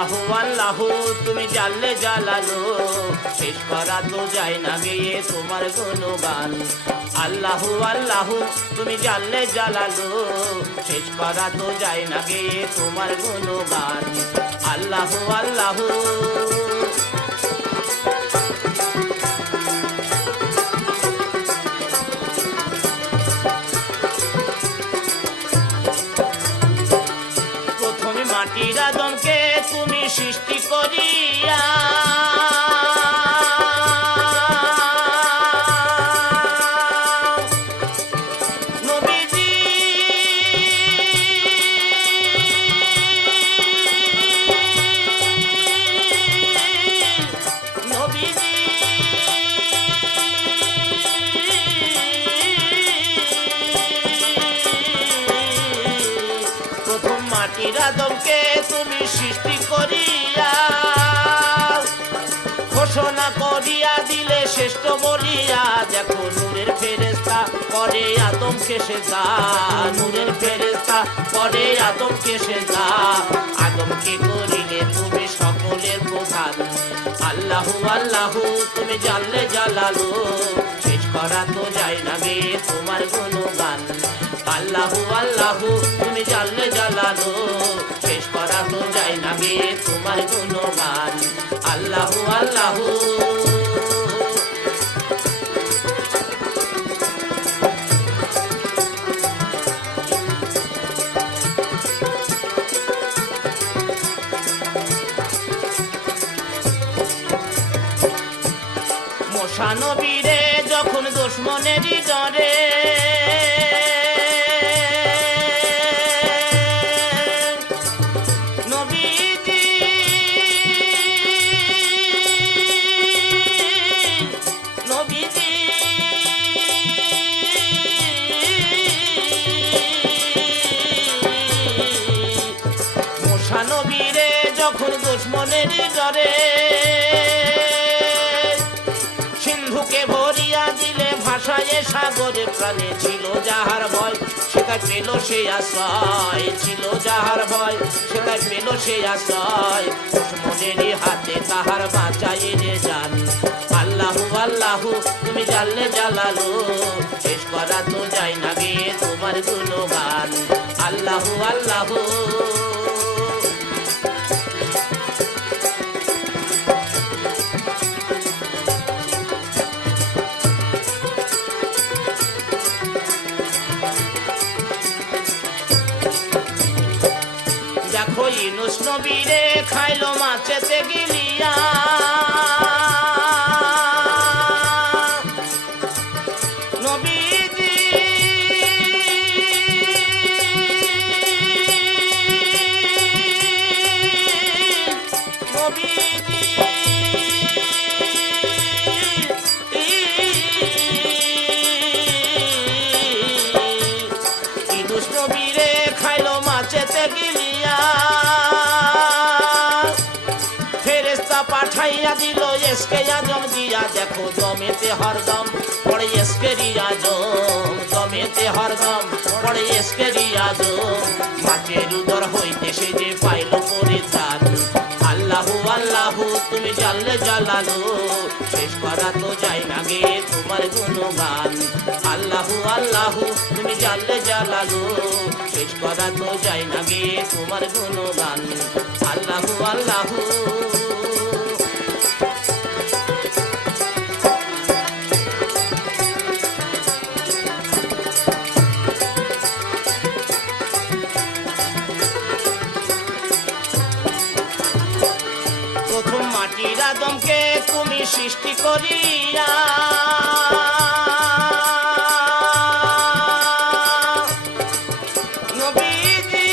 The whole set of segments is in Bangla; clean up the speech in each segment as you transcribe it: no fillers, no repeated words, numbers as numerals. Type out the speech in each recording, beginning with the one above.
আল্লাহু আল্লাহু তুমি জাল্লে জালালু, শেষ করা তো যায় না গিয়ে তোমার গুণগান। আল্লাহু আল্লাহু তুমি জাল্লে জালালু, শেষ করা তো যায় না গিয়ে তোমার গুণগান। আল্লাহু আল্লাহু প্রথমে মাটির আদমকে তুমি সৃষ্টি করিয়া নবীজি নবীজি প্রথম মাটির আদমকে তুমি সৃষ্টি করিয়া ঘোষণা করিয়া দিলে শ্রেষ্ঠ বলিয়া, দেখো নূরের ফেরেশতা করে আদমকে সেজদা, নূরের ফেরেশতা করে আদমকে সেজদা। আদমকে করিলে তুমি সকলের প্রধান। আল্লাহু আল্লাহু তুমি জাল্লে জালালু, শেষ করা তো যায় না গে তোমার গুণগান। আল্লাহু আল্লাহু তুমি জাল্লে জালালু, শেষ করা তো যায় না গে তোমার গুণগান। আল্লাহু আল্লাহু মশা নবীরে যখন দুশমনেরই ডরে নবীজি নবীজি মশা নবীরে যখন দুশমনেরই ডরে সিন্ধুকে ভরিয়া দিলে ভাষায় সাগরে, প্রাণে ছিল যাহার ভয় সেটাই পেল সে আশ্রয়, ছিল যাহার ভয় সেটাই পেল সে আশ্রয়। দুশমনেরই হাতে তাহার বাঁচাইলে যান। আল্লাহু আল্লাহু তুমি জাল্লে জালালু, শেষ করা তো যায় না গে তোমার গুণগান। আল্লাহু আল্লাহু দেখো ইউনূস নবীরে খাইলো মাছেতে গিলিয়া নবীজি নবীজি ইউনূস নবীরে খাইলো মাছেতে গিলিয়া ফেরেশতা পাঠাইয়া দিল এসকে আজম দিয়া, দেখো জমেতে হরদম পড়ে এসকে আজম, জমেতে হরদম পড়ে এসকে আজম। মাছের উদর হইতে সে যে পাইল পরিত্রাণ। আল্লাহু আল্লাহু তুমি জাল্লে জালালু, শেষ করা তো যায় না গে তোমার গুণগান। আল্লাহু আল্লাহু তুমি জাল্লে জালালু, শেষ করা তো যায় না গে তোমার গুণগান। আল্লাহু আল্লাহু প্রথম মাটির আদমকে তুমি সৃষ্টি করিয়া নবীজি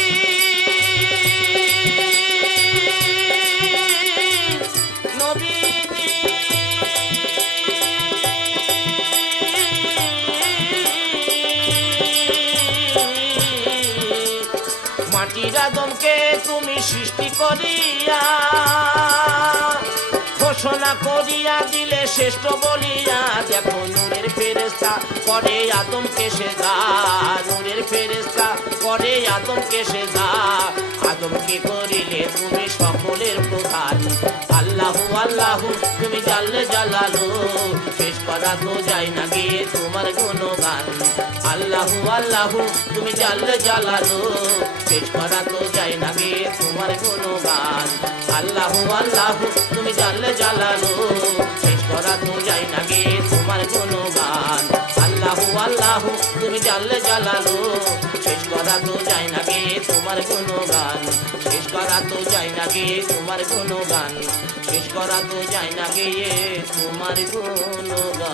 নবীজি মাটির আদমকে তুমি সৃষ্টি করিয়া ঘোষণা করিয়া দিলে শ্রেষ্ঠ বলিয়া দেখো নূরের ফেরেশতা করে আদমকে সেজদা নূরের ফেরেশতা করে আদমকে সেজদা আদমকে করিলে তুমি সকলের প্রধান আল্লাহু আল্লাহু তুমি জানলে জালালু শেষ করা তো যায় না গিয়ে তোমার গুণগান আল্লাহু আল্লাহু তুমি জানলে জালালু শেষ করা তো যায় না গিয়ে তোমার গুণগান আল্লাহু আল্লাহু তুমি জানলে জালালু শেষ করা তো যায় না গিয়ে তোমার গুণগান আল্লাহু আল্লাহু তুমি জানলে জালালু শেষ করা তো যায় না গিয়ে তোমার গুণগান শেষ করা তো যায় না গিয়ে তোমার গুণগান শেষ করা তো যায় না গিয়ে তোমার গুণগান